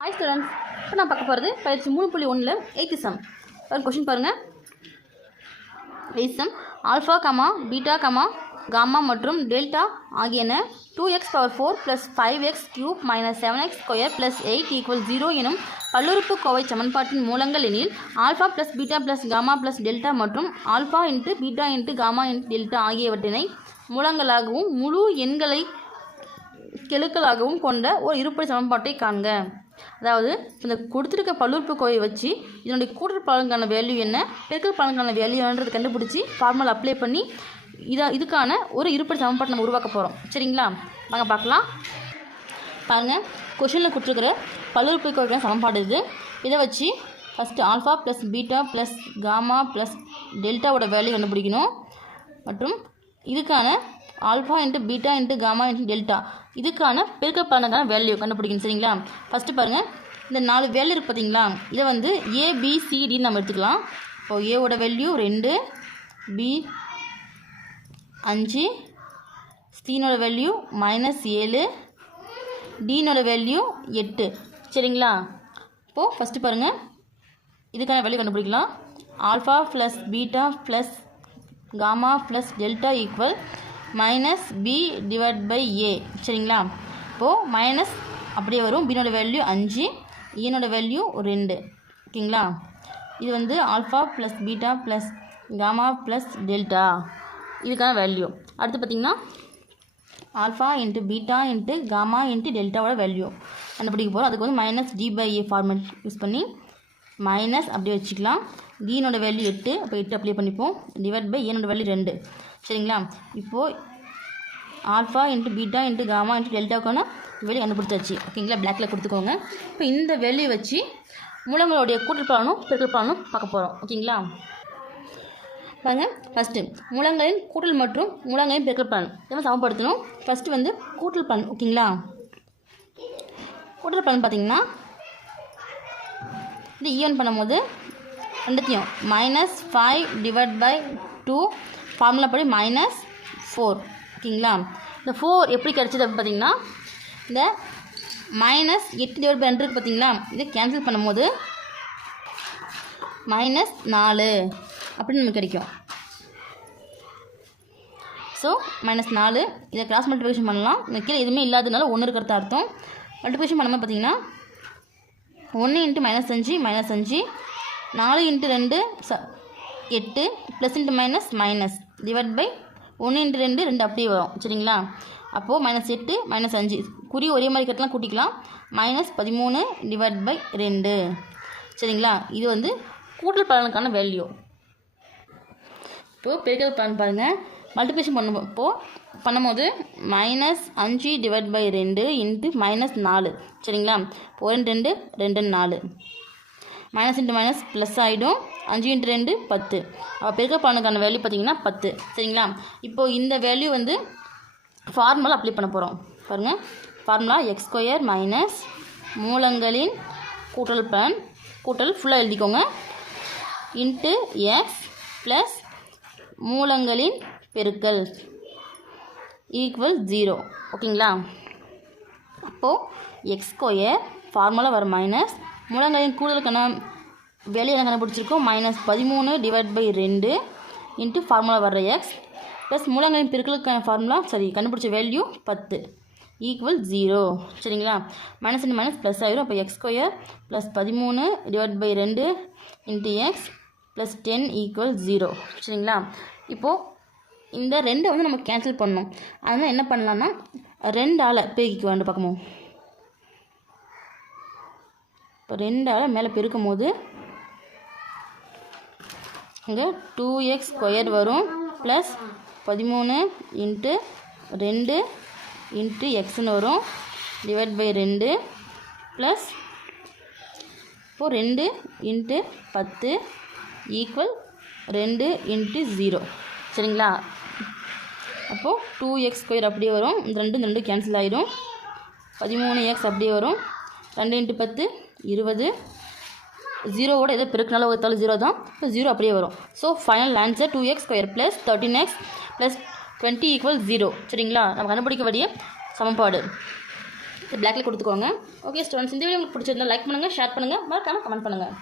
Hi students இப்போ நான் பார்க்க போகிறது பயிற்சி மூணு புள்ளி ஒன்றில் எயித்து சம் ஒரு கொஷின் பாருங்கள் eighth sum alpha comma beta comma gamma மற்றும் டெல்டா ஆகியன two x power four plus five x cube minus seven x square plus eight equal zero எனும் பல்லுறுப்பு கோவை சமன்பாட்டின் மூலங்கள் எனில் alpha plus beta plus gamma plus delta மற்றும் alpha into beta into gamma into delta ஆகியவற்றினை மூலங்களாகவும் முழு எண்களை கெழுக்களாகவும் கொண்ட ஒரு இருப்படி சமன்பாட்டை காண்க. அதாவது இந்த கொடுத்துருக்க பல்லுறுப்புக்கோவை வச்சு இதனுடைய கூட்டல் பலன்கான வேல்யூ என்ன? பெருக்கல் பலன்கான வேல்யூ என்னன்றதை கண்டுபிடிச்சி ஃபார்முலா அப்ளை பண்ணி இதை இதுக்கான ஒரு இருப்படி சமன்பாட்டை நம்ம உருவாக்க போகிறோம் சரிங்களா? வாங்க பார்க்கலாம். பாருங்கள் கொஷினில் கொடுத்துருக்குற பல்லுறுப்புக்கோவைக்கான சமன்பாடு இது. இதை வச்சு first alpha plus beta plus gamma plus டெல்டாவோட value கண்டுபிடிக்கணும். மற்றும் இதுக்கான alpha into beta into gamma into delta. இதுக்கான பெருக்கல் பலனுக்கான வேல்யூ கண்டுபிடிக்கணும் சரிங்களா? ஃபஸ்ட்டு பாருங்கள் இந்த நாலு வேல்யூ இருக்குது பார்த்தீங்களா இதை வந்து ஏபிசிடின்னு நம்ம எடுத்துக்கலாம். இப்போ ஏவோட வேல்யூ ரெண்டு பி அஞ்சு சீனோட வேல்யூ மைனஸ் ஏழு டீனோட வேல்யூ எட்டு சரிங்களா? இப்போது ஃபஸ்ட்டு பாருங்கள் இதுக்கான வேல்யூ கண்டுபிடிக்கலாம். Alpha plus beta plus gamma plus delta equal minus b divide by a சரிங்களா? இப்போது மைனஸ் அப்படியே வரும். பினோட வேல்யூ அஞ்சு ஈனோட வேல்யூ ரெண்டு. ஓகேங்களா? இது வந்து alpha plus beta plus gamma plus delta இதுக்கான வேல்யூ அடுத்து பார்த்திங்கன்னா alpha into beta into gamma into டெல்டாவோட value கண்டுபிடிக்க போகிறோம் அதுக்கு வந்து minus d by a format use பண்ணி மைனஸ் அப்படியே வச்சுக்கலாம். டீனோட வேல்யூ எட்டு. அப்போ எட்டு அப்ளை பண்ணிப்போம். டிவைட் பை ஏனோட வேல்யூ ரெண்டு. சரிங்களா? இப்போது alpha into beta into gamma into டெல்டாக்கான வெளியே கண்டுபிடிச்சாச்சு. ஓகேங்களா? பிளாக்கில் கொடுத்துக்கோங்க. இப்போ இந்த வெளியை வச்சு மூலங்களுடைய கூட்டல் பலனும் பெருக்கல் பலனும் பார்க்க போகிறோம் ஓகேங்களா? பாருங்க. ஃபஸ்ட்டு மூலங்களின் கூட்டல் மற்றும் மூலங்களின் பெருக்கல் பலன். இதை சமப்படுத்தணும். ஃபஸ்ட்டு வந்து கூட்டல் பலன். ஓகேங்களா? கூட்டல் பலன் பார்த்தீங்கன்னா இது ஈவன் e பண்ணும்போது ரெண்டுத்தையும் minus five divide by two formula படி மைனஸ் ஃபோர் ஓகேங்களா? இந்த ஃபோர் எப்படி கிடச்சிது அப்படின்னு பார்த்தீங்கன்னா இந்த மைனஸ் எட்டு டிவைட் பை ரெண்டு இருக்குது பார்த்தீங்களா? இதை கேன்சல் பண்ணும்போது மைனஸ் நாலு அப்படின்னு நமக்கு கிடைக்கும். ஸோ மைனஸ் நாலு இதை கிராஸ் மல்டிபிகேஷன் பண்ணலாம். இந்த கீழே எதுவுமே இல்லாததுனால ஒன்று இருக்கிறத அர்த்தம். மல்டிபிகேஷன் பண்ணும்போது பார்த்தீங்கன்னா ஒன்று இன்ட்டு மைனஸ் அஞ்சு மைனஸ் அஞ்சு நாலு இன்ட்டு ரெண்டு ச எட்டு plus into minus minus divide by ஒன்று இன்ட்டு ரெண்டு ரெண்டு அப்படியே வரும். சரிங்களா? அப்போது மைனஸ் எட்டு மைனஸ் அஞ்சு. குறி ஒரே மாதிரி கட்டலாம் கூட்டிக்கலாம். மைனஸ் பதிமூணு டிவைட் பை ரெண்டு. சரிங்களா? இது வந்து கூட்டல் பலனுக்கான வேல்யூ இப்போது பெருக்கல் பலன் பாருங்கள் மல்டிப்ளேஷன் பண்ணப்போ பண்ணும்போது மைனஸ் அஞ்சு டிவைட் பை ரெண்டு இன்ட்டு மைனஸ் நாலு. சரிங்களா? ஒரு ரெண்டு ரெண்டு நாலு. மைனஸ் இன்ட்டு மைனஸ் ப்ளஸ் ஆகிடும் அஞ்சு இன்ட்டு ரெண்டு பத்து. அப்போ பெருக்கல் பலனுக்கான வேல்யூ பார்த்திங்கன்னா பத்து. சரிங்களா? இப்போது இந்த வேல்யூ வந்து ஃபார்முலா அப்ளை பண்ண போகிறோம் பாருங்கள் ஃபார்முலா எக்ஸ் ஸ்கொயர் மைனஸ் மூலங்களின் கூட்டல் பலன் கூட்டல் ஃபுல்லாக எழுதிக்கோங்க. இன்ட்டு எக்ஸ் ப்ளஸ் மூலங்களின் பெருக்கல் ஈக்குவல் ஜீரோ ஓகேங்களா? அப்போது எக்ஸ் ஸ்கொயர் ஃபார்முலா வர மைனஸ் மூலங்களின் கூடுதலுக்கான வேலையை கண்டுபிடிச்சிருக்கோம்? மைனஸ் பதிமூணு டிவைட் பை ரெண்டு இன்ட்டு ஃபார்முலா வர்ற எக்ஸ் ப்ளஸ் மூலங்களின் பெருக்கலுக்கான ஃபார்முலா சரி கண்டுபிடிச்ச வேல்யூ பத்து ஈக்குவல் ஜீரோ சரிங்களா? மைனஸ் இன்ட்டு மைனஸ் ப்ளஸ் ஆயிரும். அப்போ எக்ஸ் ஸ்கொயர் ப்ளஸ் பதிமூணு டிவைட் பை ரெண்டு into x plus ten equal zero சரிங்களா? இப்போது இந்த ரெண்டை வந்து நம்ம கேன்சல் பண்ணணும். அதனால் என்ன பண்ணலான்னா ரெண்டால் பெருக்கிக்க வேண்டும் பக்கமும் இப்போ ரெண்டால் மேலே பெருக்கும் போது இங்கே டூ எக்ஸ் ஸ்கொயர் வரும் ப்ளஸ் பதிமூணு இன்ட்டு ரெண்டு இன்ட்டு எக்ஸ்னு வரும். டிவைட் பை ரெண்டு ப்ளஸ் இப்போது ரெண்டு இன்ட்டு பத்து ஈக்குவல் ரெண்டு இன்ட்டு ஜீரோ சரிங்களா? அப்போது டூ எக்ஸ் ஸ்கொயர் அப்படியே வரும். இந்த ரெண்டு இந்த ரெண்டு கேன்சல் ஆகிடும் பதிமூணு எக்ஸ் அப்படியே வரும். ரெண்டு இன்ட்டு பத்து இருபது. ஜீரோவோட எதை பெருக்கினாலும் ஒருத்தாலும் ஜீரோ தான். இப்போ ஜீரோ அப்படியே வரும். So final answer two x square plus thirteen x plus twenty equal zero சரிங்களா? நம்ம கண்டுபிடிக்க வேண்டிய சமன்பாடு. பிளாக்ல கொடுத்துக்கோங்க. ஓகே ஸ்டூடெண்ட்ஸ் இந்த வீடியோ உங்களுக்கு பிடிச்சிருந்தா லைக் பண்ணுங்கள் ஷேர் பண்ணுங்கள் மறக்காமல் கமெண்ட் பண்ணுங்கள்